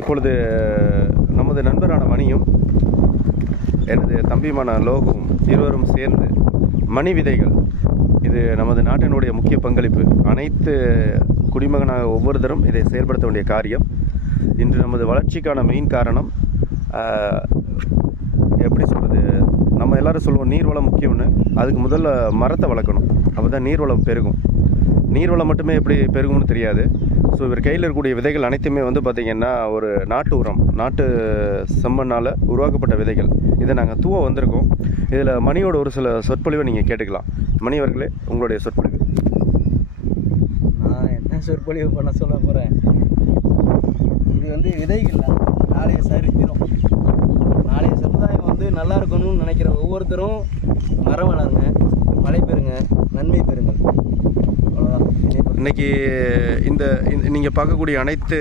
இப்பொழுது நமது நண்பரான மணியும் எனது தம்பியுமான லோகவும் இருவரும் சேர்ந்து மணி விதைகள், இது நமது நாட்டினுடைய முக்கிய பங்களிப்பு. அனைத்து குடிமகனாக ஒவ்வொருத்தரும் இதை செயல்படுத்த வேண்டிய காரியம். இன்று நமது வளர்ச்சிக்கான மெயின் காரணம் எப்படி சொல்கிறது, நம்ம எல்லோரும் சொல்லுவோம் நீர்வளம் முக்கியம்னு. அதுக்கு முதல்ல மரத்தை வளர்க்கணும், அப்போ தான் நீர்வளம் பெருகும். நீர்வளம் மட்டுமே எப்படி பெருகும்னு தெரியாது. ஸோ இவர் கையில் இருக்கக்கூடிய விதைகள் அனைத்துமே பார்த்திங்கன்னா ஒரு நாட்டு உரம், நாட்டு செம்மண்ணால் உருவாக்கப்பட்ட விதைகள். இதை நாங்கள் தூவ வந்திருக்கோம். இதில் மணியோட ஒரு சில சொற்பொழிவை நீங்கள் கேட்டுக்கலாம். மணி அவர்களே, உங்களுடைய சொற்பொழிவு. நான் என்ன சொற்பொழிவு பண்ண சொல்ல போகிறேன், இது விதைகள் நாளைய சரித்திரம். நாளைய சமுதாயம் நல்லா இருக்கணும்னு நினைக்கிற ஒவ்வொருத்தரும் மரம் வளருங்க, மழை பெறுங்க, நன்மை பெறுங்கள். அவ்வளோதான். இன்றைக்கி இந்த நீங்கள் பார்க்கக்கூடிய அனைத்து